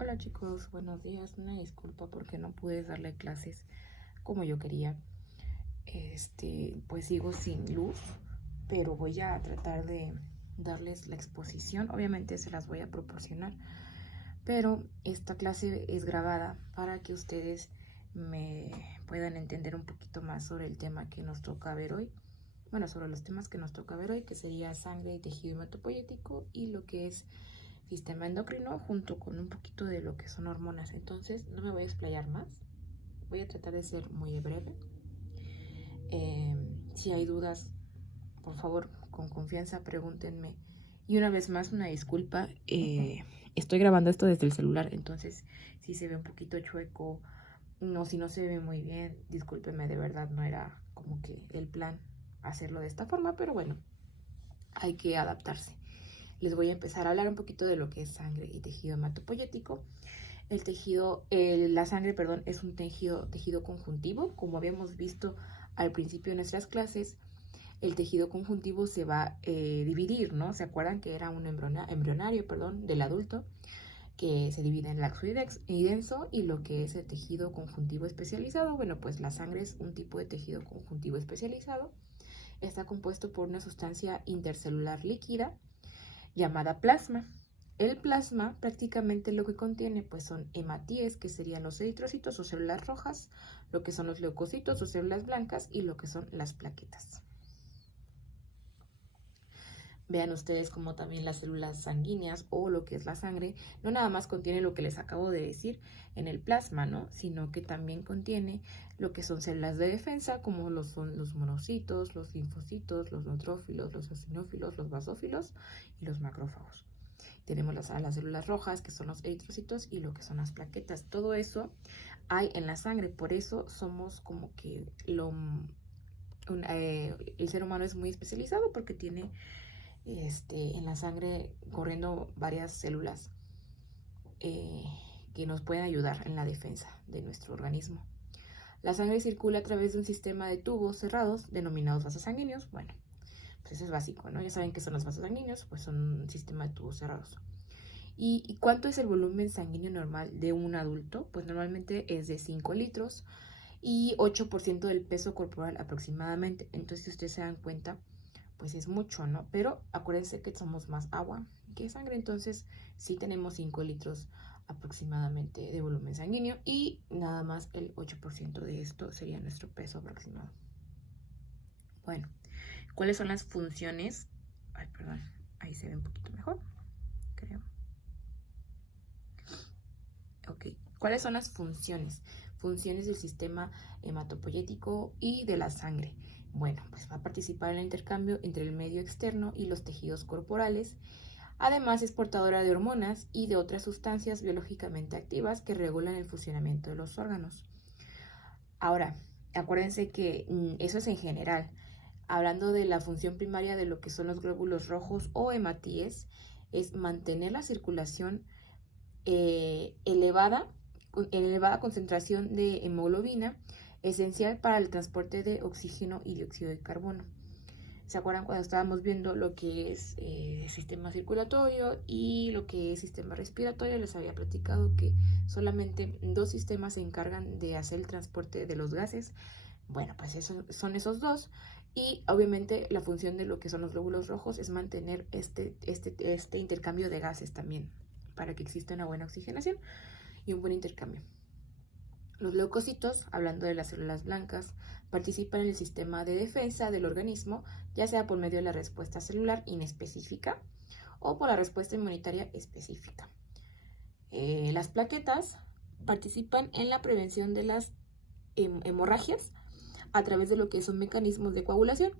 Hola chicos, buenos días. Una disculpa porque no pude darle clases como yo quería. Pues sigo sin luz, pero voy a tratar de darles la exposición. Obviamente se las voy a proporcionar, pero esta clase es grabada para que ustedes me puedan entender un poquito más sobre el tema que nos toca ver hoy. Bueno, sobre los temas que nos toca ver hoy, que sería sangre y tejido hematopoyético y lo que es sistema endocrino junto con un poquito de lo que son hormonas. Entonces no me voy a explayar más, voy a tratar de ser muy breve. Si hay dudas, por favor, con confianza pregúntenme. Y una vez más, una disculpa, estoy grabando esto desde el celular, entonces si se ve un poquito chueco, si no se ve muy bien, discúlpenme, de verdad no era como que el plan hacerlo de esta forma, pero bueno, hay que adaptarse. Les voy a empezar a hablar un poquito de lo que es sangre y tejido hematopoyético. La sangre, perdón, es un tejido conjuntivo. Como habíamos visto al principio de nuestras clases, el tejido conjuntivo se va a dividir, ¿no? ¿Se acuerdan que era un embrionario, del adulto, que se divide en laxo y denso, y lo que es el tejido conjuntivo especializado? Bueno, pues la sangre es un tipo de tejido conjuntivo especializado. Está compuesto por una sustancia intercelular líquida llamada plasma. El plasma prácticamente lo que contiene pues son hematíes, que serían los eritrocitos o células rojas, lo que son los leucocitos o células blancas y lo que son las plaquetas. Vean ustedes como también las células sanguíneas o lo que es la sangre no nada más contiene lo que les acabo de decir en el plasma, ¿no? Sino que también contiene lo que son células de defensa, como son los monocitos, los linfocitos, los neutrófilos, los eosinófilos, los basófilos y los macrófagos. Tenemos las células rojas, que son los eritrocitos, y lo que son las plaquetas. Todo eso hay en la sangre, por eso somos como que el ser humano es muy especializado porque tiene en la sangre corriendo varias células que nos pueden ayudar en la defensa de nuestro organismo. La sangre circula a través de un sistema de tubos cerrados denominados vasos sanguíneos. Bueno, pues eso es básico, ¿no? Ya saben qué son los vasos sanguíneos, pues son un sistema de tubos cerrados. ¿Y cuánto es el volumen sanguíneo normal de un adulto? Pues normalmente es de 5 litros y 8% del peso corporal aproximadamente. Entonces, si ustedes se dan cuenta, pues es mucho, ¿no? Pero acuérdense que somos más agua que sangre, entonces sí tenemos 5 litros aproximadamente de volumen sanguíneo y nada más el 8% de esto sería nuestro peso aproximado. Bueno, ¿cuáles son las funciones? Ay, perdón, ahí se ve un poquito mejor, creo. Ok, ¿cuáles son las funciones? Funciones del sistema hematopoyético y de la sangre. Bueno, pues va a participar en el intercambio entre el medio externo y los tejidos corporales. Además, es portadora de hormonas y de otras sustancias biológicamente activas que regulan el funcionamiento de los órganos. Ahora, acuérdense que eso es en general. Hablando de la función primaria de lo que son los glóbulos rojos o hematíes, es mantener la circulación elevada concentración de hemoglobina, esencial para el transporte de oxígeno y dióxido de carbono. ¿Se acuerdan cuando estábamos viendo lo que es sistema circulatorio y lo que es sistema respiratorio? Les había platicado que solamente dos sistemas se encargan de hacer el transporte de los gases. Bueno, pues son esos dos. Y obviamente la función de lo que son los glóbulos rojos es mantener este intercambio de gases también, para que exista una buena oxigenación y un buen intercambio. Los leucocitos, hablando de las células blancas, participan en el sistema de defensa del organismo, ya sea por medio de la respuesta celular inespecífica o por la respuesta inmunitaria específica. Las plaquetas participan en la prevención de las hemorragias a través de lo que son mecanismos de coagulación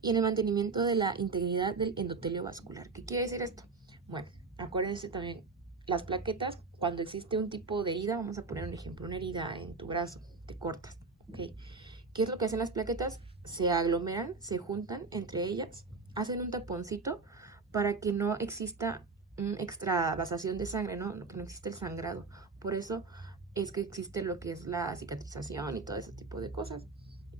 y en el mantenimiento de la integridad del endotelio vascular. ¿Qué quiere decir esto? Bueno, acuérdense también, las plaquetas, cuando existe un tipo de herida, vamos a poner un ejemplo, una herida en tu brazo, te cortas, ¿ok? ¿Qué es lo que hacen las plaquetas? Se aglomeran, se juntan entre ellas, hacen un taponcito para que no exista una extravasación de sangre, ¿no? Que no exista el sangrado. Por eso es que existe lo que es la cicatrización y todo ese tipo de cosas.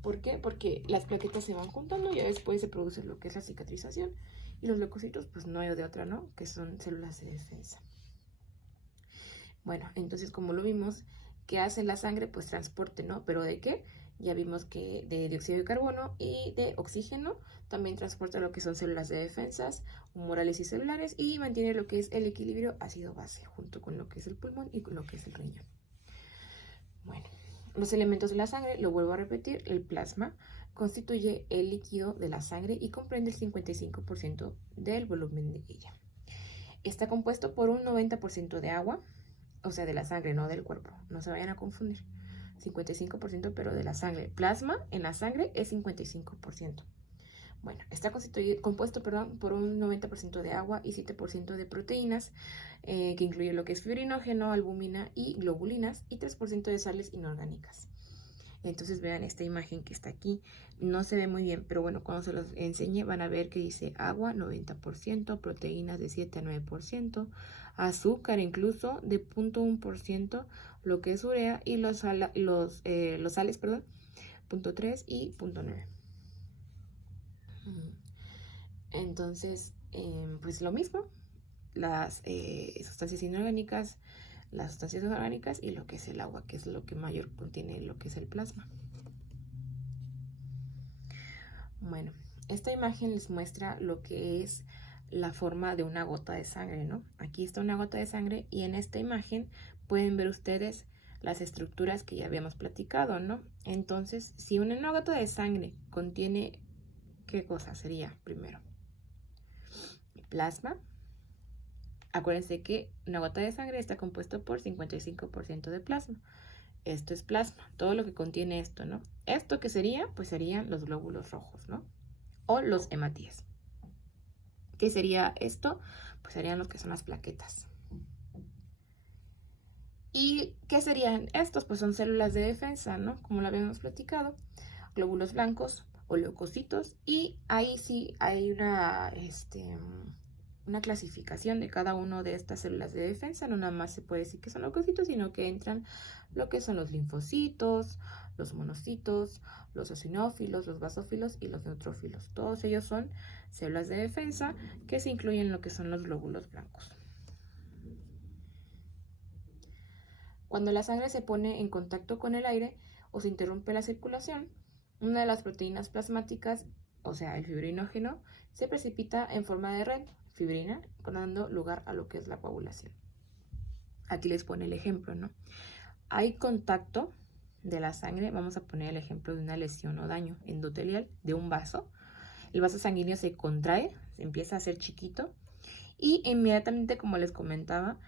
¿Por qué? Porque las plaquetas se van juntando y después se produce lo que es la cicatrización. Y los leucocitos, pues no hay de otra, ¿no? Que son células de defensa. Bueno, entonces como lo vimos, ¿qué hace la sangre? Pues transporte, ¿no? ¿Pero de qué? Ya vimos que de dióxido de carbono y de oxígeno. También transporta lo que son células de defensas, humorales y celulares, y mantiene lo que es el equilibrio ácido-base, junto con lo que es el pulmón y con lo que es el riñón. Bueno, los elementos de la sangre, lo vuelvo a repetir, el plasma constituye el líquido de la sangre y comprende el 55% del volumen de ella. Está compuesto por un 90% de agua, o sea, de la sangre, no del cuerpo, no se vayan a confundir. 55% pero de la sangre. Plasma en la sangre es 55%. Bueno, está compuesto por un 90% de agua y 7% de proteínas, que incluye lo que es fibrinógeno, albúmina y globulinas, y 3% de sales inorgánicas. Entonces vean esta imagen que está aquí, no se ve muy bien, pero bueno, cuando se los enseñe van a ver que dice agua 90%, proteínas de 7 a 9%, azúcar incluso de 0.1%, lo que es urea, y los sales, 0.3 y 0.9. Entonces, pues lo mismo, las sustancias inorgánicas, las sustancias orgánicas y lo que es el agua, que es lo que mayor contiene lo que es el plasma. Bueno, esta imagen les muestra lo que es la forma de una gota de sangre, ¿no? Aquí está una gota de sangre y en esta imagen pueden ver ustedes las estructuras que ya habíamos platicado, ¿no? Entonces, si una gota de sangre contiene, ¿qué cosa sería primero? Plasma. Acuérdense que una gota de sangre está compuesto por 55% de plasma. Esto es plasma, todo lo que contiene esto, ¿no? ¿Esto qué sería? Pues serían los glóbulos rojos, ¿no? O los hematíes. ¿Qué sería esto? Pues serían lo que son las plaquetas. ¿Y qué serían estos? Pues son células de defensa, ¿no? Como lo habíamos platicado. Glóbulos blancos o leucocitos. Y ahí sí hay una clasificación de cada una de estas células de defensa. No nada más se puede decir que son leucocitos, sino que entran lo que son los linfocitos, los monocitos, los eosinófilos, los basófilos y los neutrófilos. Todos ellos son células de defensa que se incluyen en lo que son los glóbulos blancos. Cuando la sangre se pone en contacto con el aire o se interrumpe la circulación, una de las proteínas plasmáticas, o sea, el fibrinógeno, se precipita en forma de red, fibrina, dando lugar a lo que es la coagulación. Aquí les pone el ejemplo, ¿no? Hay contacto de la sangre, vamos a poner el ejemplo de una lesión o daño endotelial de un vaso. El vaso sanguíneo se contrae, se empieza a hacer chiquito y inmediatamente, como les comentaba,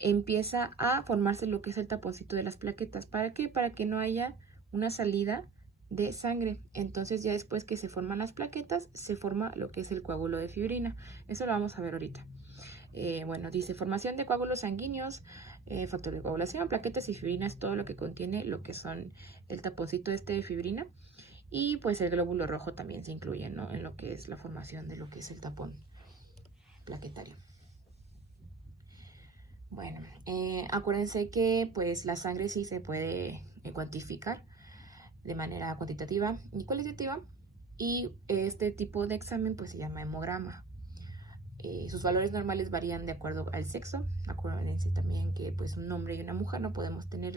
empieza a formarse lo que es el taponcito de las plaquetas. ¿Para qué? Para que no haya una salida de sangre. Entonces ya después que se forman las plaquetas, se forma lo que es el coágulo de fibrina. Eso lo vamos a ver ahorita. Bueno, dice formación de coágulos sanguíneos, factor de coagulación, plaquetas y fibrinas, todo lo que contiene lo que son el taponcito de fibrina. Y pues el glóbulo rojo también se incluye, ¿no? En lo que es la formación de lo que es el tapón plaquetario. Bueno, acuérdense que pues la sangre sí se puede cuantificar de manera cuantitativa y cualitativa, y este tipo de examen pues se llama hemograma. Sus valores normales varían de acuerdo al sexo. Acuérdense también que pues un hombre y una mujer no podemos tener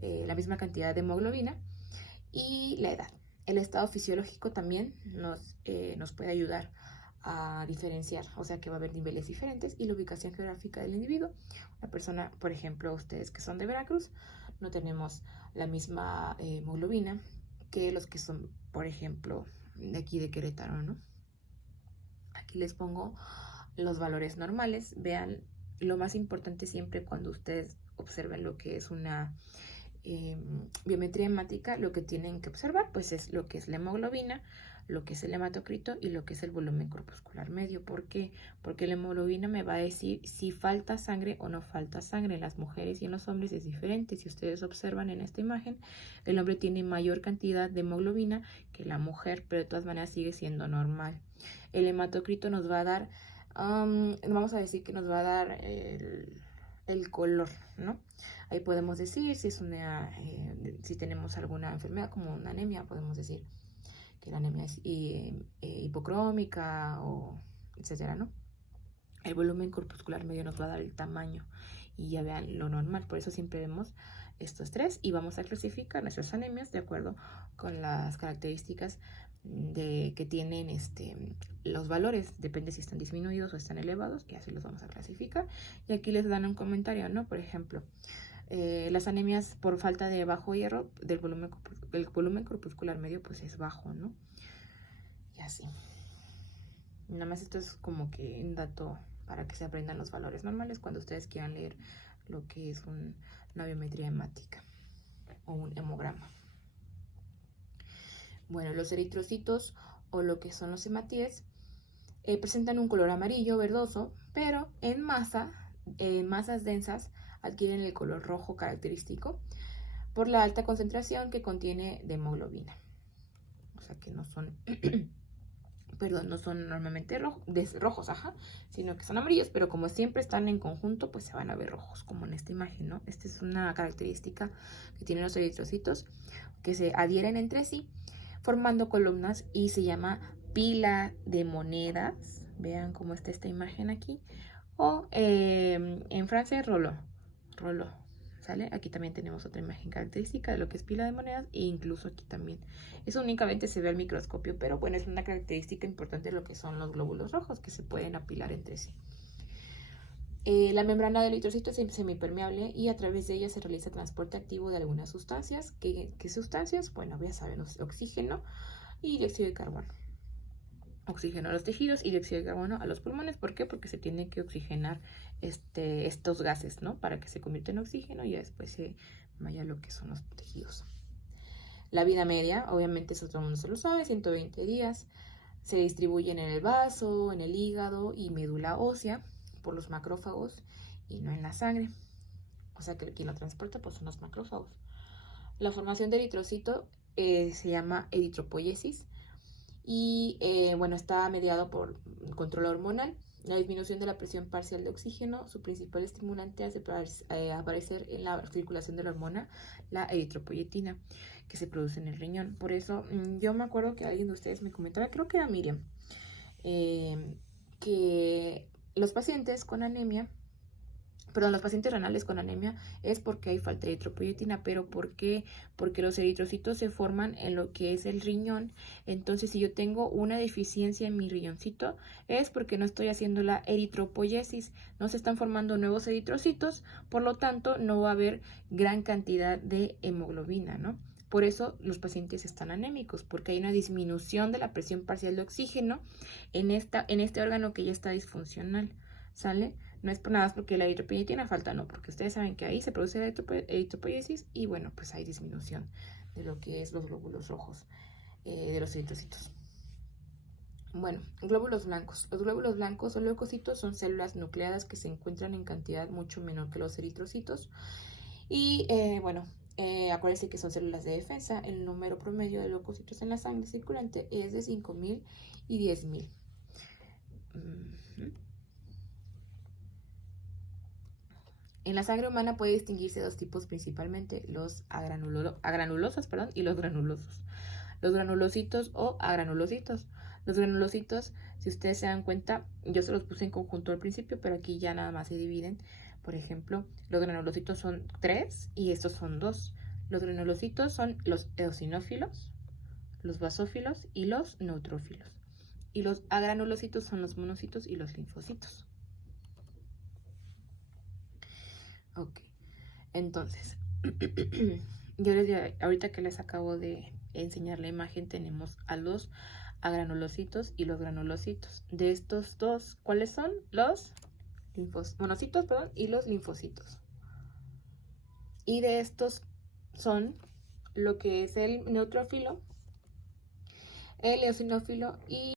la misma cantidad de hemoglobina, y la edad. El estado fisiológico también nos puede ayudar a diferenciar, o sea que va a haber niveles diferentes, y la ubicación geográfica del individuo. Una persona, por ejemplo, ustedes que son de Veracruz, no tenemos la misma hemoglobina que los que son, por ejemplo, de aquí de Querétaro, ¿no? Aquí les pongo los valores normales. Vean, lo más importante siempre cuando ustedes observen lo que es una biometría hemática, lo que tienen que observar pues es lo que es la hemoglobina, lo que es el hematocrito y lo que es el volumen corpuscular medio. ¿Por qué? Porque la hemoglobina me va a decir si falta sangre o no falta sangre. En las mujeres y en los hombres es diferente. Si ustedes observan en esta imagen, el hombre tiene mayor cantidad de hemoglobina que la mujer, pero de todas maneras sigue siendo normal. El hematocrito nos va a dar, vamos a decir que nos va a dar el color, ¿no? Ahí podemos decir si es si tenemos alguna enfermedad como una anemia, podemos decir que la anemia es hipocrómica o etcétera, ¿no? El volumen corpuscular medio nos va a dar el tamaño, y ya vean lo normal. Por eso siempre vemos estos tres y vamos a clasificar nuestras anemias de acuerdo con las características que tienen los valores. Depende si están disminuidos o están elevados, y así los vamos a clasificar. Y aquí les dan un comentario, ¿no? Por ejemplo, las anemias por falta de bajo hierro del volumen corpuscular medio pues es bajo, ¿no? Y así. Nada más esto es como que un dato para que se aprendan los valores normales cuando ustedes quieran leer lo que es una biometría hemática o un hemograma. Bueno, los eritrocitos o lo que son los hematíes presentan un color amarillo verdoso, pero en masas densas adquieren el color rojo característico por la alta concentración que contiene de hemoglobina. O sea que no son perdón, no son normalmente rojos, sino que son amarillos, pero como siempre están en conjunto, pues se van a ver rojos, como en esta imagen, ¿no? Esta es una característica que tienen los eritrocitos, que se adhieren entre sí, formando columnas, y se llama pila de monedas. Vean cómo está esta imagen aquí. O en francés, rollo. ¿Sale? Aquí también tenemos otra imagen característica de lo que es pila de monedas, e incluso aquí también. Eso únicamente se ve al microscopio, pero bueno, es una característica importante de lo que son los glóbulos rojos, que se pueden apilar entre sí. La membrana del eritrocito es semipermeable y a través de ella se realiza transporte activo de algunas sustancias. ¿Qué sustancias? Bueno, ya saben, oxígeno y dióxido de carbono. Oxígeno a los tejidos y dióxido de carbono a los pulmones. ¿Por qué? Porque se tiene que oxigenar estos gases, ¿no? Para que se convierta en oxígeno y después se vaya lo que son los tejidos. La vida media, obviamente eso todo el mundo se lo sabe, 120 días. Se distribuyen en el vaso, en el hígado y médula ósea por los macrófagos y no en la sangre. O sea que quien lo transporta pues son los macrófagos. La formación de eritrocito se llama eritropoiesis. Y bueno, está mediado por control hormonal. La disminución de la presión parcial de oxígeno, su principal estimulante, hace aparecer en la circulación de la hormona, la eritropoyetina, que se produce en el riñón. Por eso, yo me acuerdo que alguien de ustedes me comentaba, creo que era Miriam, que los pacientes con anemia, los pacientes renales con anemia es porque hay falta de eritropoyetina. ¿Pero por qué? Porque los eritrocitos se forman en lo que es el riñón. Entonces, si yo tengo una deficiencia en mi riñoncito, es porque no estoy haciendo la eritropoiesis. No se están formando nuevos eritrocitos, por lo tanto, no va a haber gran cantidad de hemoglobina, ¿no? Por eso los pacientes están anémicos, porque hay una disminución de la presión parcial de oxígeno en este órgano que ya está disfuncional, ¿sale? No es por nada porque la eritropoyetina falta, no, porque ustedes saben que ahí se produce la eritropoiesis y bueno, pues hay disminución de lo que es los glóbulos rojos de los eritrocitos. Bueno, glóbulos blancos. Los glóbulos blancos o leucocitos son células nucleadas que se encuentran en cantidad mucho menor que los eritrocitos. Y acuérdense que son células de defensa. El número promedio de leucocitos en la sangre circulante es de 5.000 y 10.000. En la sangre humana puede distinguirse dos tipos principalmente, los agranulosos y los granulosos. Los granulocitos o agranulocitos. Los granulocitos, si ustedes se dan cuenta, yo se los puse en conjunto al principio, pero aquí ya nada más se dividen. Por ejemplo, los granulocitos son 3 y estos son 2. Los granulocitos son los eosinófilos, los basófilos y los neutrófilos. Y los agranulocitos son los monocitos y los linfocitos. Ok, entonces, ahorita que les acabo de enseñar la imagen, tenemos a los agranulocitos y los granulocitos. De estos dos, ¿cuáles son? Los monocitos, y los linfocitos. Y de estos son lo que es el neutrófilo, el eosinófilo y